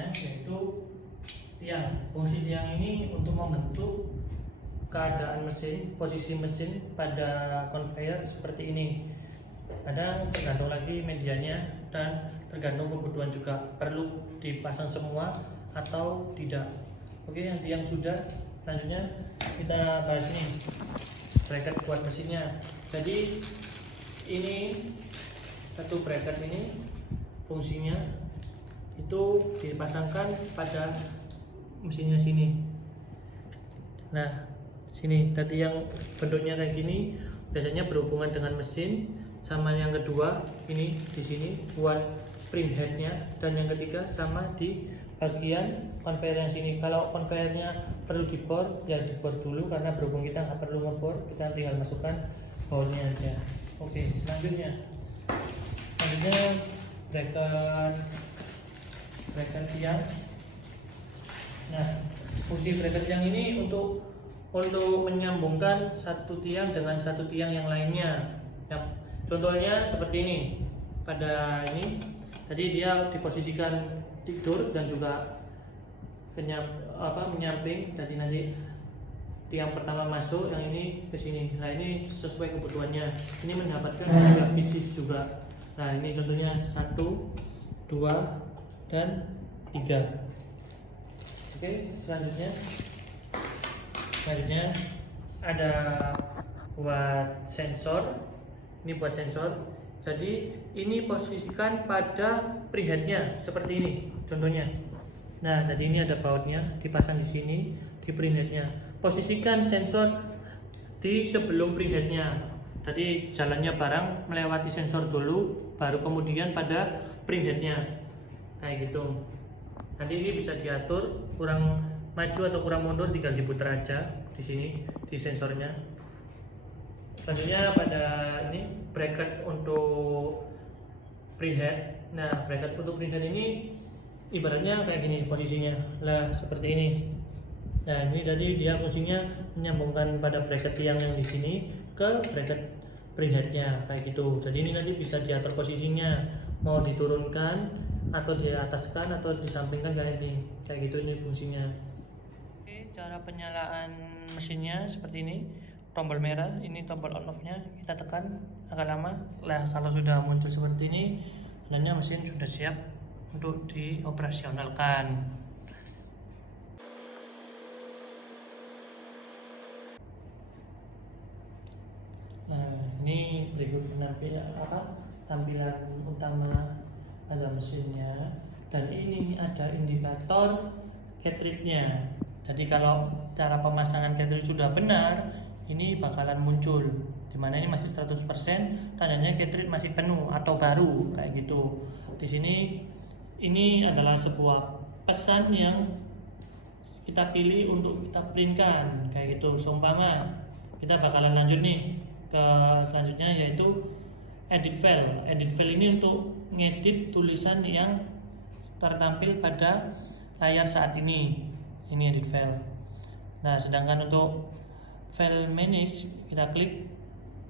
fungsinya, yaitu tiang. Fungsi tiang ini untuk membentuk keadaan mesin, posisi mesin pada conveyor seperti ini. Kadang tergantung lagi medianya dan tergantung kebutuhan juga, perlu dipasang semua atau tidak. Oke, yang tiang sudah. Selanjutnya kita bahas ini bracket buat mesinnya. Jadi ini satu bracket ini fungsinya itu dipasangkan pada mesinnya sini. Nah, sini tadi yang bentuknya kayak gini biasanya berhubungan dengan mesin, sama yang kedua ini di sini buat print headnya, dan yang ketiga sama di bagian conveyor yang sini. Kalau conveyornya perlu dibor ya dibor dulu, karena berhubung kita nggak perlu ngebor, kita tinggal masukkan bornya aja. Oke, selanjutnya bracket tiang. Nah, fungsi bracket tiang ini untuk menyambungkan satu tiang dengan satu tiang yang lainnya. Contohnya seperti ini. Pada ini tadi dia diposisikan tidur dan juga menyamping. Tadi nanti tiang pertama masuk, yang ini ke sini. Nah, ini sesuai kebutuhannya. Ini mendapatkan juga pieces juga. Nah, ini contohnya 1, 2, dan 3. Oke, selanjutnya ada buat sensor. Ini buat sensor. Jadi ini posisikan pada printheadnya seperti ini contohnya. Nah, tadi ini ada bautnya dipasang di sini di printheadnya. Posisikan sensor di sebelum printheadnya. Tadi jalannya barang melewati sensor dulu, baru kemudian pada printheadnya kayak gitu. Nanti ini bisa diatur kurang maju atau kurang mundur, tinggal diputar aja di sini di sensornya. Selanjutnya pada ini bracket untuk printhead. Nah, bracket untuk printhead ini ibaratnya kayak gini posisinya lah, seperti ini. Nah, ini tadi dia fungsinya menyambungkan pada bracket tiang yang di sini ke bracket printheadnya kayak gitu. Jadi ini nanti bisa diatur posisinya, mau diturunkan atau diataskan atau disampingkan kayak ini, kayak gitu. Ini fungsinya. Oke, cara penyalaan mesinnya seperti ini. Tombol merah ini tombol on off nya, kita tekan agak lama lah. Kalau sudah muncul seperti ini, tandanya mesin sudah siap untuk dioperasionalkan. Nah, ini berikut tampilan utama pada mesinnya, dan ini ada indikator cartridge-nya. Jadi kalau cara pemasangan cartridge sudah benar, ini bakalan muncul, dimana ini masih 100%, tandanya cartridge masih penuh atau baru kayak gitu. Di sini ini adalah sebuah pesan yang kita pilih untuk kita printkan kayak gitu. Seumpama kita bakalan lanjut nih ke selanjutnya, yaitu edit file. Edit file ini untuk ngedit tulisan yang tertampil pada layar saat ini. Ini edit file. Nah, sedangkan untuk file manage kita klik.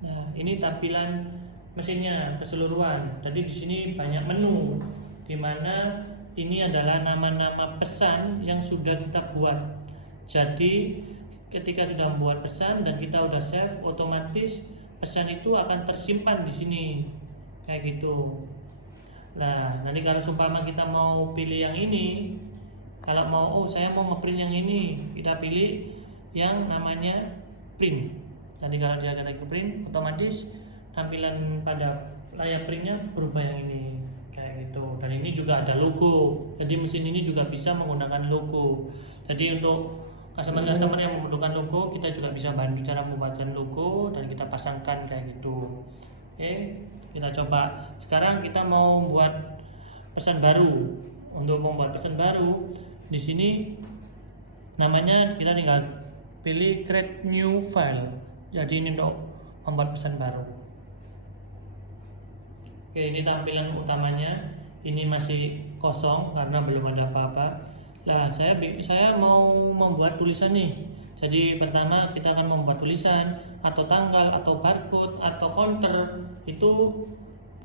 Nah, ini tampilan mesinnya keseluruhan. Jadi di sini banyak menu, di mana ini adalah nama-nama pesan yang sudah kita buat. Jadi ketika sudah membuat pesan dan kita udah save, otomatis pesan itu akan tersimpan di sini kayak gitu. Nah, nanti kalau seumpama kita mau pilih yang ini, kalau mau saya mau ngeprint yang ini, kita pilih yang namanya print. Nanti kalau dia kata print, otomatis tampilan pada layar printnya berubah yang ini kayak gitu. Dan ini juga ada logo. Jadi mesin ini juga bisa menggunakan logo. Jadi untuk customer yang membutuhkan logo, kita juga bisa bantu cara membuatkan logo dan kita pasangkan kayak gitu. Oke, kita coba. Sekarang kita mau buat pesan baru. Untuk membuat pesan baru, di sini namanya kita tinggal pilih create new file. Jadi ini untuk membuat pesan baru. Oke, ini tampilan utamanya. Ini masih kosong karena belum ada apa-apa. Nah, saya mau membuat tulisan nih. Jadi pertama kita akan membuat tulisan atau tanggal atau barcode atau counter. Itu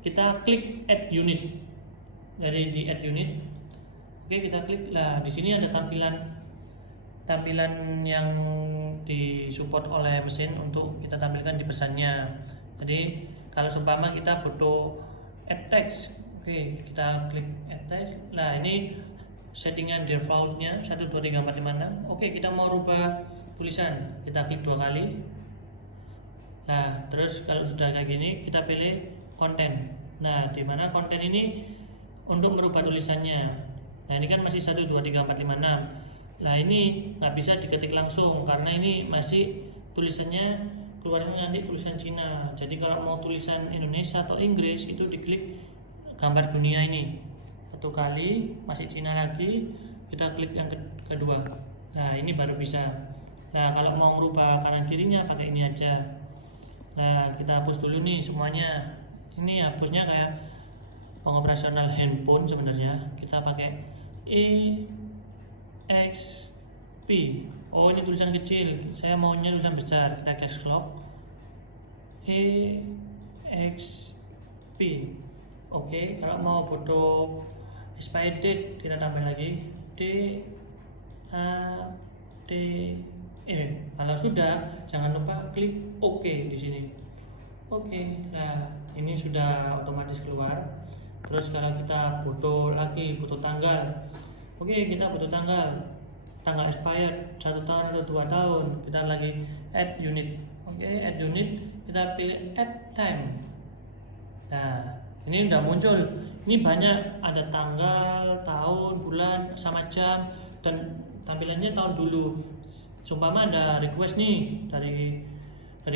kita klik add unit. Jadi di add unit. Oke, kita klik. Lah di sini ada tampilan yang disupport oleh mesin untuk kita tampilkan di pesannya. Jadi kalau seumpama kita butuh add text, oke, kita klik add text. Nah ini settingan defaultnya 1 2 3 4 5 6. Oke, kita mau rubah tulisan, kita klik 2 kali. Nah terus kalau sudah kayak gini kita pilih konten. Nah di mana konten ini untuk merubah tulisannya. Nah ini kan masih 1 2 3 4 5 6. Nah ini nggak bisa diketik langsung karena ini masih tulisannya keluarnya nanti tulisan Cina. Jadi kalau mau tulisan Indonesia atau Inggris itu diklik gambar dunia ini 1 kali, masih Cina lagi, kita klik yang kedua. Nah ini baru bisa. Nah kalau mau merubah kanan kirinya pakai ini aja. Nah kita hapus dulu nih semuanya. Ini hapusnya kayak pengoperasional handphone sebenarnya. Kita pakai EXP. Oh ini tulisan kecil, saya maunya tulisan besar. Kita caps lock EXP. Oke, kalau mau foto expired date kita tambah lagi DATE. Kalau sudah jangan lupa klik OK di sini. Oke, nah ini sudah otomatis keluar. Terus kalau kita butuh lagi, butuh tanggal. Oke, kita butuh tanggal expired 1 tahun atau 2 tahun. Kita lagi add unit. Oke, add unit, kita pilih add time. Nah ini udah muncul. Ini banyak, ada tanggal, tahun, bulan, sama jam, dan tampilannya tahun dulu. Seumpama ada request nih dari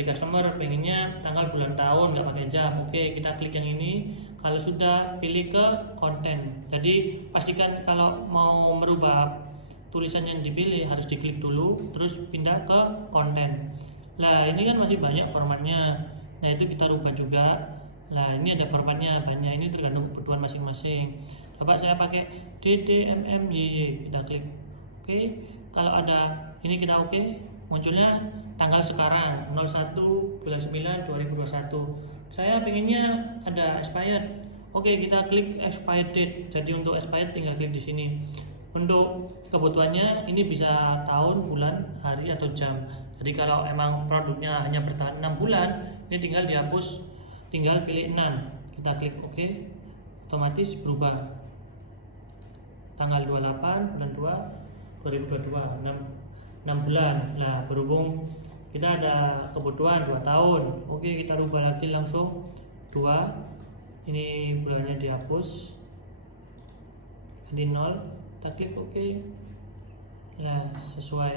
customer pengennya tanggal, bulan, tahun, nggak pakai jam. Oke, kita klik yang ini. Kalau sudah, pilih ke konten. Jadi pastikan kalau mau merubah tulisan yang dipilih harus diklik dulu, terus pindah ke konten. Nah ini kan masih banyak formatnya. Nah itu kita rubah juga. Nah ini ada formatnya banyak, ini tergantung kebutuhan masing-masing. Coba saya pakai DDMMYY, kita klik oke. Kalau ada ini kita oke, munculnya tanggal sekarang 01/9/2021. Saya pengennya ada expired. Oke, kita klik expired date. Jadi untuk expired tinggal klik di sini. Untuk kebutuhannya ini bisa tahun, bulan, hari atau jam. Jadi kalau emang produknya hanya bertahan 6 bulan, ini tinggal dihapus, tinggal pilih 6. Kita klik oke, otomatis berubah. Tanggal 28 bulan 2 2022, 6 bulan. Nah, berhubung kita ada kebutuhan 2 tahun. Oke, kita rubah lagi langsung 2. Ini bulannya dihapus. Di 0, kita klik oke. Ya, sesuai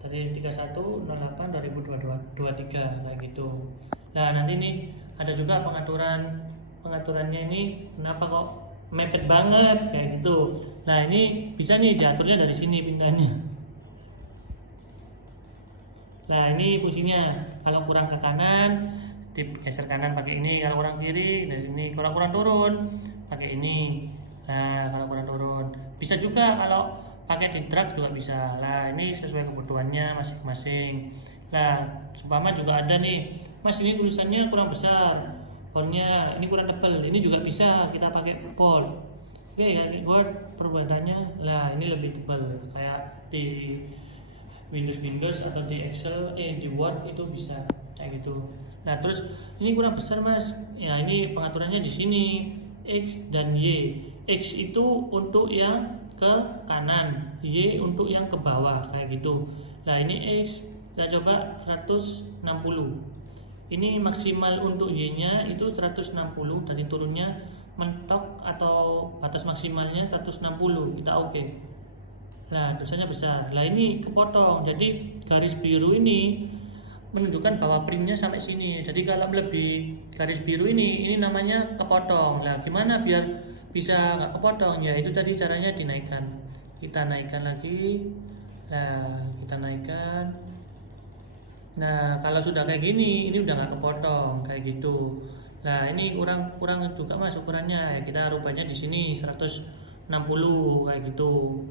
tadi 31/08/2023 kayak gitu. Nah, nanti nih ada juga pengaturannya ini kenapa kok mepet banget kayak gitu. Nah, ini bisa nih diaturnya dari sini pindahnya. Nah, ini fungsinya. Kalau kurang ke kanan, geser kanan pakai ini. Kalau kurang kiri, dan ini. Kalau kurang turun, pakai ini. Nah, kalau kurang turun, bisa juga kalau pakai di drag juga bisa. Nah, ini sesuai kebutuhannya masing-masing. Nah, seumpama juga ada nih, Mas ini tulisannya kurang besar, fontnya ini kurang tebal, ini juga bisa kita pakai font. Oke, ya Word perbedaannya. Lah, ini lebih tebal kayak di Windows atau di Excel, di Word itu bisa kayak gitu. Nah, terus ini kurang besar Mas. Ya, ini pengaturannya di sini X dan Y. X itu untuk yang ke kanan, Y untuk yang ke bawah kayak gitu. Nah, ini X kita coba 160. Ini maksimal untuk Y-nya itu 160, dan turunnya mentok atau batas maksimalnya 160. Kita oke. Nah, tulisannya besar. Nah, ini kepotong. Jadi garis biru ini menunjukkan bahwa printnya sampai sini. Jadi kalau lebih garis biru ini namanya kepotong. Nah, gimana biar bisa nggak kepotong? Ya itu tadi caranya dinaikkan. Kita naikkan lagi. Nah, kita naikkan. Nah, kalau sudah kayak gini, ini udah nggak kepotong kayak gitu. Nah, ini kurang juga Mas ukurannya. Kita rubahnya di sini 160 kayak gitu.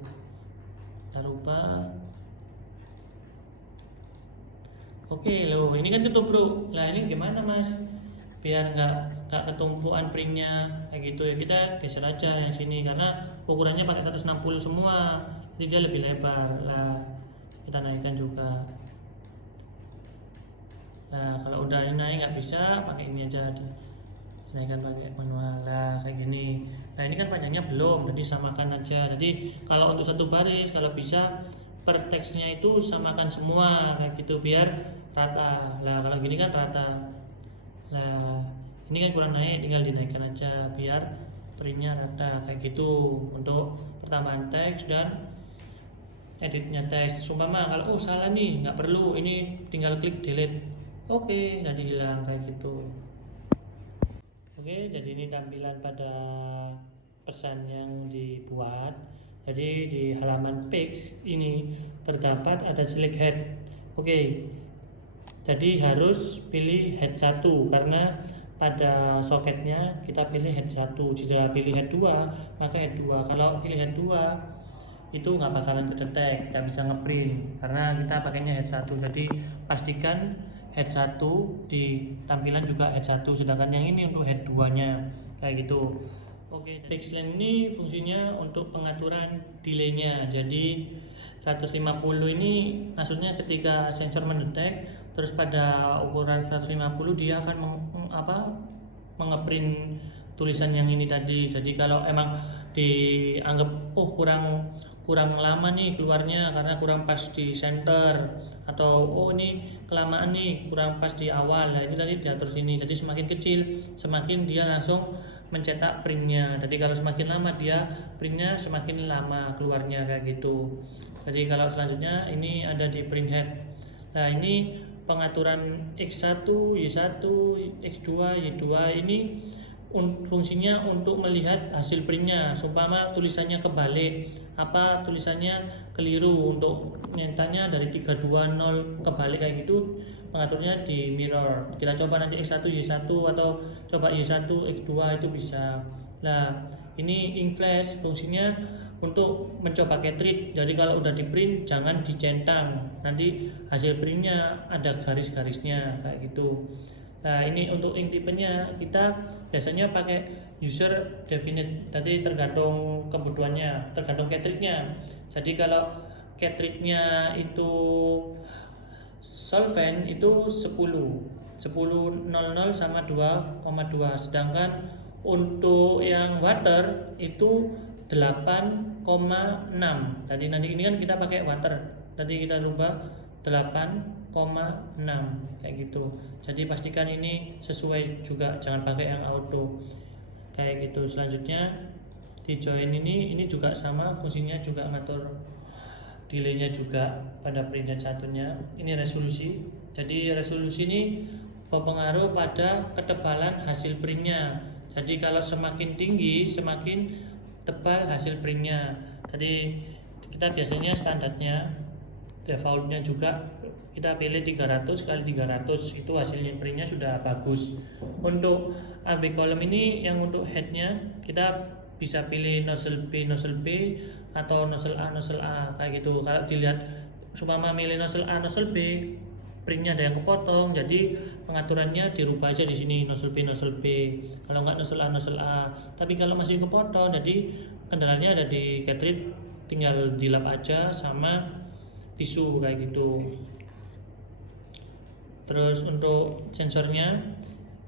Kita rubah. Oke loh, ini kan ketubruk. Nah, ini gimana Mas? Biar nggak ketumpuan printnya kayak gitu ya, kita geser aja yang sini karena ukurannya pakai 160 semua, jadi dia lebih lebar. Lah kita naikkan juga. Nah kalau udah ini naik nggak bisa, pakai ini aja, naikkan pakai manual. Lah kayak gini. Nah ini kan panjangnya belum, jadi samakan aja. Jadi kalau untuk satu baris, kalau bisa per teksnya itu samakan semua kayak gitu biar rata. Lah kalau gini kan rata. Lah ini kan kurang naik, tinggal dinaikkan aja biar printnya rata kayak gitu untuk pertambahan teks dan editnya teks. Sumpama kalau salah nih nggak perlu, ini tinggal klik delete, oke, jadi hilang kayak gitu. Oke, jadi ini tampilan pada pesan yang dibuat. Jadi di halaman page ini terdapat ada select head. Oke, jadi harus pilih head 1 karena pada soketnya kita pilih head 1. Jika pilih head 2 maka head 2. Kalau pilih head 2 itu nggak bakalan kedetek, nggak bisa ngeprint karena kita pakainya head 1. Jadi pastikan head 1 di tampilan juga head 1, sedangkan yang ini untuk head 2 nya kayak gitu. Oke, pixeline ini fungsinya untuk pengaturan delay-nya. Jadi 150 ini maksudnya ketika sensor mendetek terus pada ukuran 150 dia akan mengeprint tulisan yang ini tadi. Jadi kalau emang dianggap kurang lama nih keluarnya karena kurang pas di center, atau ini kelamaan nih kurang pas di awal, nah itu tadi diatur sini. Jadi semakin kecil semakin dia langsung mencetak printnya. Jadi kalau semakin lama dia printnya semakin lama keluarnya kayak gitu. Jadi kalau selanjutnya ini ada di print head. Nah ini pengaturan X1, Y1, X2, Y2 ini fungsinya untuk melihat hasil printnya. Sumpama tulisannya kebalik, tulisannya keliru, untuk nyentanya dari 320 kebalik kayak gitu, pengaturnya di mirror. Kita coba nanti X1 Y1 atau coba Y1 X2 itu bisa. Nah ini ink flash fungsinya untuk mencoba cartridge. Jadi kalau udah di print jangan dicentang, nanti hasil printnya ada garis-garisnya kayak gitu. Nah ini untuk ink tipenya kita biasanya pakai user definite, tadi tergantung kebutuhannya, tergantung cartridge-nya. Jadi kalau cartridge-nya itu solvent itu 1000 sama 2,2, sedangkan untuk yang water itu 8,6. Tadi nanti ini kan kita pakai water, tadi kita lupa 8,6 kayak gitu. Jadi pastikan ini sesuai juga, jangan pakai yang auto kayak gitu. Selanjutnya di join ini juga sama fungsinya, juga ngatur delaynya juga pada printhead satunya. Ini resolusi. Jadi resolusi ini berpengaruh pada ketebalan hasil printnya. Jadi kalau semakin tinggi semakin tebal hasil printnya. Jadi kita biasanya standarnya defaultnya juga kita pilih 300 kali 300, itu hasilnya printnya sudah bagus. Untuk AB column ini yang untuk headnya kita bisa pilih nozzle B atau nozzle A kayak gitu. Kalau dilihat supaya milih nozzle A nozzle B, printnya ada yang kepotong, jadi pengaturannya dirubah aja di sini nozzle B. Kalau nggak nozzle A. Tapi kalau masih kepotong, jadi kendalanya ada di cartridge, tinggal dilap aja sama tisu kayak gitu. Terus untuk sensornya,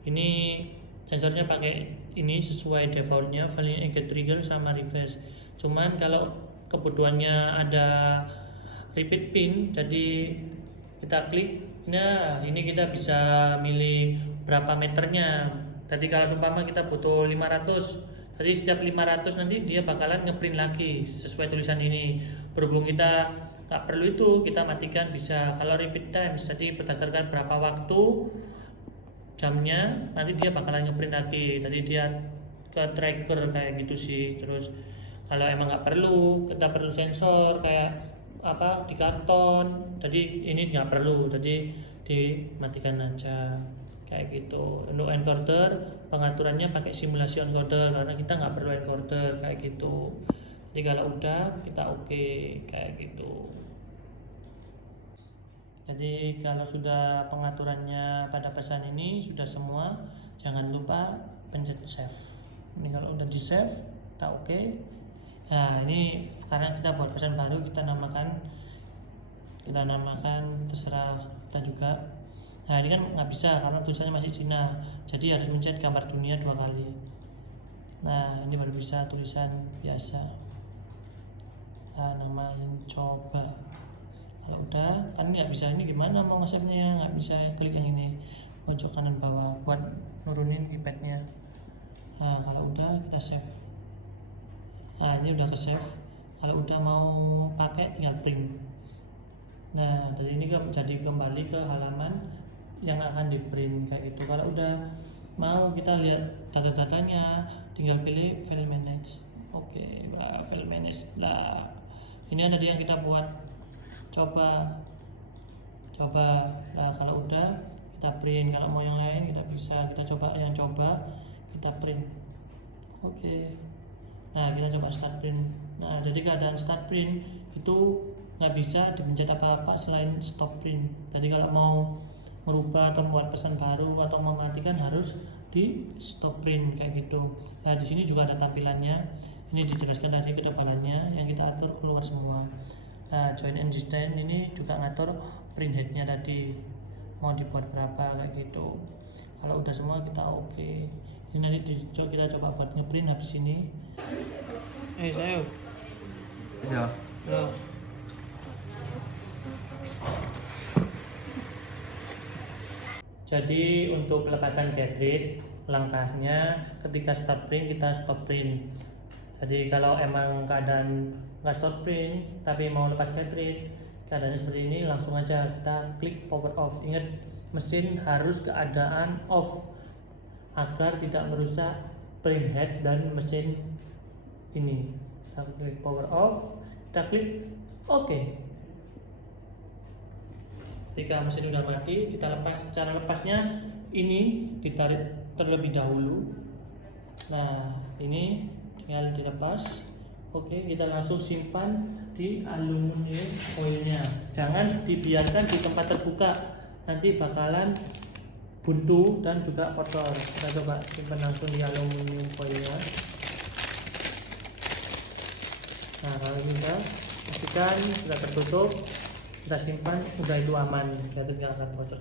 ini sensornya pakai ini sesuai defaultnya, value engage trigger sama reverse. Cuman kalau kebutuhannya ada repeat pin, jadi kita klik, nah ini kita bisa milih berapa meternya. Jadi kalau seumpama kita butuh 500, jadi setiap 500 nanti dia bakalan ngeprint lagi sesuai tulisan ini. Berhubung kita tak perlu itu, kita matikan bisa. Kalau repeat times, jadi berdasarkan berapa waktu jamnya, nanti dia bakalan ngeprint lagi. Tadi dia ke trigger kayak gitu sih. Terus kalau emang nggak perlu, kita perlu sensor kayak di karton, jadi ini nggak perlu, jadi dimatikan aja kayak gitu. Untuk encoder pengaturannya pakai simulasi encoder karena kita nggak perlu encoder kayak gitu. Jadi kalau udah kita oke kayak gitu. Jadi kalau sudah pengaturannya pada pesan ini sudah semua, jangan lupa pencet save. Ini kalau udah di save kita oke. Nah ini karena kita buat pesan baru, kita namakan terserah kita juga. Nah ini kan nggak bisa karena tulisannya masih Cina, jadi harus mencet gambar dunia 2 kali. Nah ini baru bisa tulisan biasa. Nah namain coba. Kalau udah kan nggak bisa, ini gimana mau nge-save-nya, nggak bisa klik yang ini pojok kanan bawah buat nurunin iPad-nya. Nah kalau udah kita save. Nah ini udah ke save. Kalau udah mau pakai tinggal print. Nah dari ini jadi kembali ke halaman yang akan di print kayak gitu. Kalau udah mau kita lihat data-datanya, tinggal pilih file manage. Oke, file manage lah. Ini ada yang kita buat. Coba. Nah kalau udah kita print. Kalau mau yang lain kita bisa. Kita coba yang kita print. Oke. Nah kita coba start print. Nah jadi keadaan start print itu nggak bisa dipencet apa-apa selain stop print. Jadi kalau mau merubah atau membuat pesan baru atau mematikan harus di stop print kayak gitu. Nah di sini juga ada tampilannya. Ini dijelaskan tadi ketebalannya yang kita atur keluar semua. Nah join and distance ini juga ngatur print headnya tadi mau dibuat berapa kayak gitu. Kalau udah semua kita oke. Ini nanti kita coba buat ngeprint habis ini. Ayo. Iya. Jadi untuk pelepasan cartridge langkahnya ketika start print kita stop print. Jadi kalau emang keadaan nggak stop print tapi mau lepas cartridge keadaannya seperti ini, langsung aja kita klik power off. Ingat mesin harus keadaan off agar tidak merusak print head dan mesin ini. Kita klik power off, kita klik OK. Ketika mesin udah mati, kita lepas. Cara lepasnya ini ditarik terlebih dahulu. Nah ini tinggal dilepas. Oke, kita langsung simpan di aluminium foilnya. Jangan dibiarkan di tempat terbuka, nanti bakalan buntu dan juga kotor. Kita coba simpan langsung di aluminium foilnya. Nah kalau kita pastikan sudah tertutup, kita simpan, udah itu aman, jadi nggak akan bocor.